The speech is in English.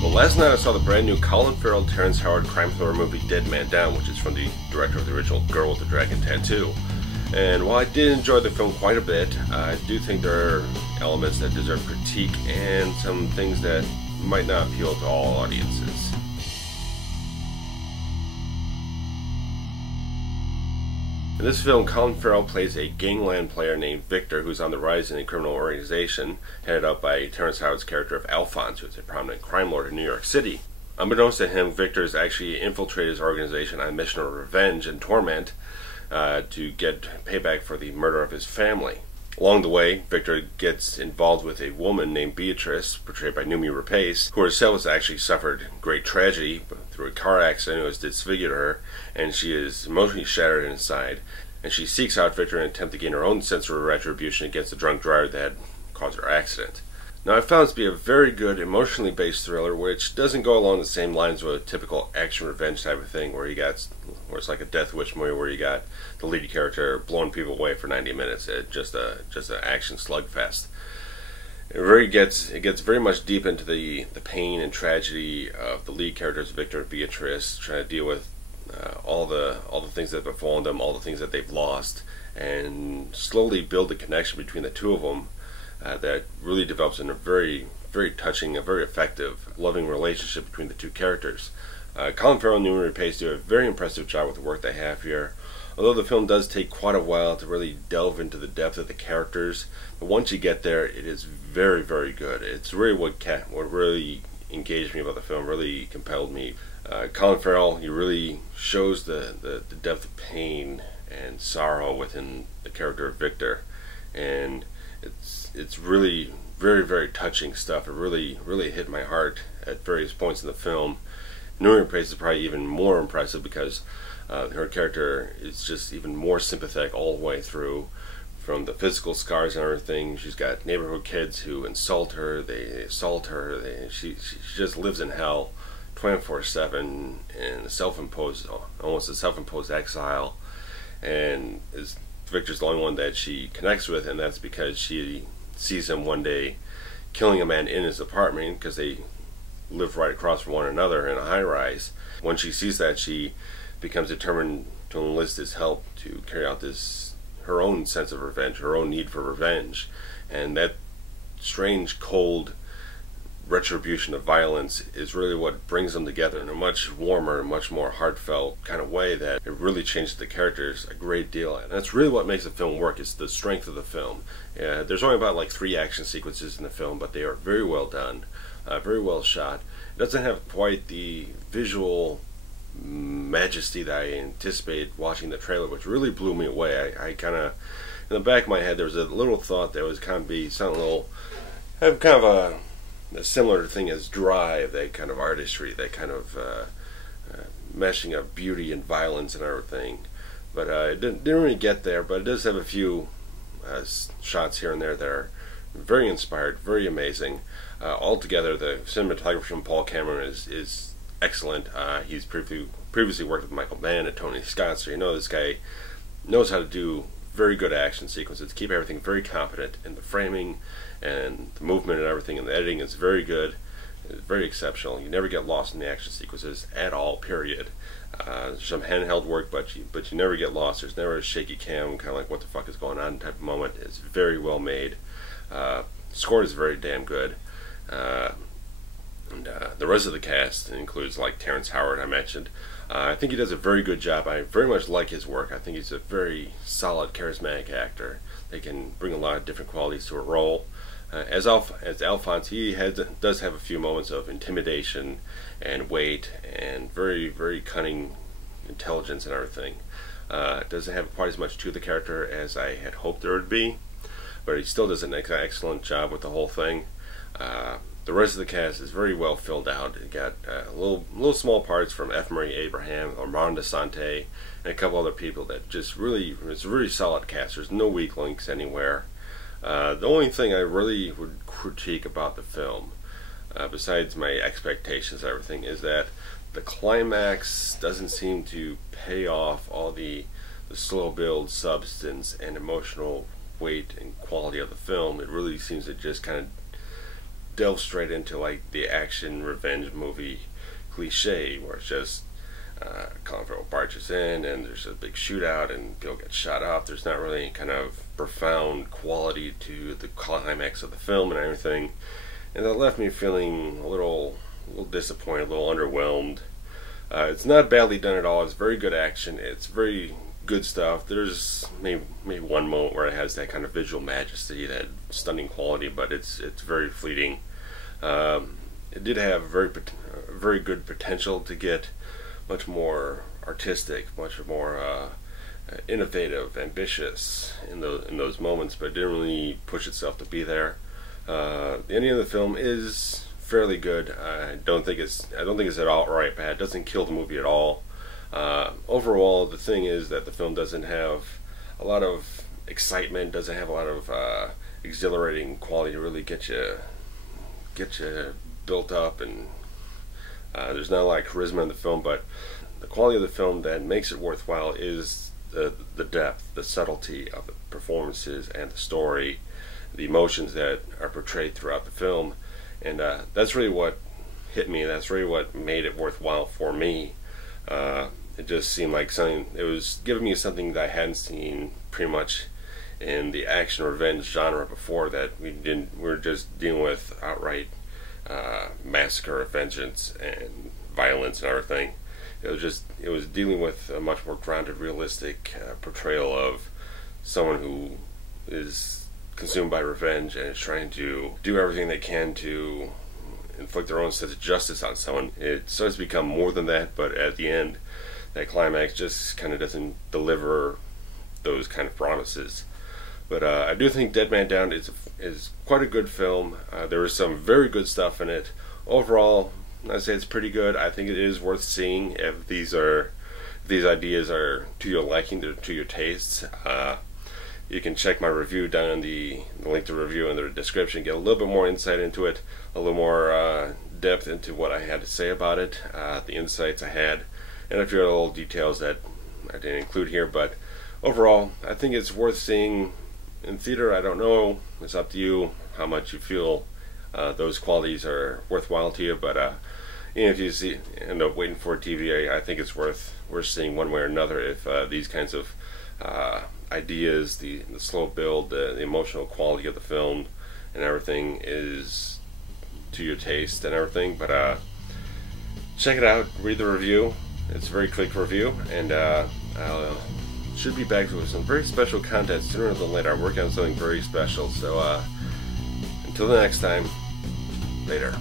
Well, last night I saw the brand new Colin, Farrell, Terrence Howard crime thriller movie Dead Man Down, which is from the director of the original Girl with the Dragon Tattoo. And while I did enjoy the film quite a bit, I do think there are elements that deserve critique and some things that might not appeal to all audiences. In this film, Colin Farrell plays a gangland player named Victor who's on the rise in a criminal organization headed up by Terrence Howard's character of Alphonse, who is a prominent crime lord in New York City. Unbeknownst to him, Victor has actually infiltrated his organization on a mission of revenge and torment to get payback for the murder of his family. Along the way, Victor gets involved with a woman named Beatrice, portrayed by Noomi Rapace, who herself has actually suffered great tragedy through a car accident that has disfigured her, and she is emotionally shattered inside. And she seeks out Victor in an attempt to gain her own sense of retribution against the drunk driver that had caused her accident. Now, I found this to be a very good, emotionally based thriller, which doesn't go along the same lines with a typical action revenge type of thing, where it's like a Death Wish movie, where you got the lead character blowing people away for 90 minutes. It's just an action slugfest. It gets very much deep into the pain and tragedy of the lead characters, Victor and Beatrice, trying to deal with all the things that have befallen them, all the things that they've lost, and slowly build a connection between the two of them. That really develops in a very, very touching, a very effective, loving relationship between the two characters. Colin Farrell and Noomi Rapace do a very impressive job with the work they have here. Although the film does take quite a while to really delve into the depth of the characters, but once you get there, it is very, very good. It's really what really engaged me about the film, really compelled me. Colin Farrell, he really shows the depth of pain and sorrow within the character of Victor, and it's really very, very touching stuff. It really hit my heart at various points in the film. Noomi Rapace is probably even more impressive because her character is just even more sympathetic all the way through, from the physical scars and everything. She's got neighborhood kids who insult her, they assault her, she just lives in hell 24/7 in almost a self-imposed exile, and Victor's the only one that she connects with, and that's because she sees him one day killing a man in his apartment, because they live right across from one another in a high-rise. When she sees that, she becomes determined to enlist his help to carry out her own sense of revenge, her own need for revenge, and that strange, cold retribution of violence is really what brings them together in a much warmer, much more heartfelt kind of way that it really changes the characters a great deal. And that's really what makes the film work, is the strength of the film. There's only about like 3 action sequences in the film, but they are very well done, very well shot. It doesn't have quite the visual majesty that I anticipated watching the trailer, which really blew me away. I kind of, in the back of my head, there was a little thought that was kind of be something a little, have kind of a similar thing as Drive, that kind of artistry, that kind of meshing of beauty and violence and everything. But it didn't really get there, but it does have a few shots here and there that are very inspired, very amazing. Altogether, the cinematography from Paul Cameron is excellent. He's previously worked with Michael Mann and Tony Scott, so you know this guy knows how to do very good action sequences, keep everything very competent in the framing and the movement and everything, and the editing is very good. It's very exceptional. You never get lost in the action sequences at all, period. There's some handheld work, but you never get lost. There's never a shaky cam, kind of like what the fuck is going on type of moment. It's very well made. Score is very damn good. And the rest of the cast includes like Terrence Howard, I mentioned. I think he does a very good job. I very much like his work. I think he's a very solid, charismatic actor. They can bring a lot of different qualities to a role. As Alphonse, he does have a few moments of intimidation and weight and very, very cunning intelligence and everything. Doesn't have quite as much to the character as I had hoped there would be, but he still does an excellent job with the whole thing. The rest of the cast is very well filled out. You got little small parts from F. Murray Abraham, Armand, Assante, and a couple other people that just really, it's a really solid cast. There's no weak links anywhere. The only thing I really would critique about the film, besides my expectations and everything, is that the climax doesn't seem to pay off all the slow build substance and emotional weight and quality of the film. It really seems to just kind of delve straight into like the action revenge movie cliche, where it's just Colin Farrell barges in and there's a big shootout and Bill gets shot up. There's not really any kind of profound quality to the climax of the film and everything, and that left me feeling a little disappointed, a little underwhelmed. It's not badly done at all. It's very good action. It's very good stuff. There's maybe one moment where it has that kind of visual majesty, that stunning quality, but it's very fleeting. It did have very good potential to get much more artistic, much more innovative, ambitious in those moments, but it didn't really push itself to be there. The ending of the film is fairly good. I don't think it's at all right bad. It doesn't kill the movie at all. Overall, the thing is that the film doesn't have a lot of excitement, doesn't have a lot of exhilarating quality to really get you built up, and there's not a lot of charisma in the film. But the quality of the film that makes it worthwhile is the depth, the subtlety of the performances and the story, the emotions that are portrayed throughout the film, and that's really what hit me. That's really what made it worthwhile for me. It just seemed like something. It was giving me something that I hadn't seen pretty much in the action revenge genre before. That we were just dealing with outright massacre, vengeance, and violence and everything. It was dealing with a much more grounded, realistic portrayal of someone who is consumed by revenge and is trying to do everything they can to inflict their own sense of justice on someone. It starts to become more than that, but at the end, that climax just kind of doesn't deliver those kind of promises. But I do think Dead Man Down is quite a good film. There is some very good stuff in it. Overall, I'd say it's pretty good. I think it is worth seeing if these ideas are to your liking, to your tastes. You can check my review down in the link to review in the description. Get a little bit more insight into it, a little more depth into what I had to say about it, the insights I had, and a few little details that I didn't include here. But overall, I think it's worth seeing in theater. I don't know. It's up to you how much you feel those qualities are worthwhile to you. But even if you end up waiting for TV, I think it's worth seeing one way or another if these kinds of ideas, the slow build, the emotional quality of the film and everything is to your taste and everything. But check it out, read the review. It's a very quick review, and I should be back with some very special content sooner than later. I'm working on something very special, so until the next time, later.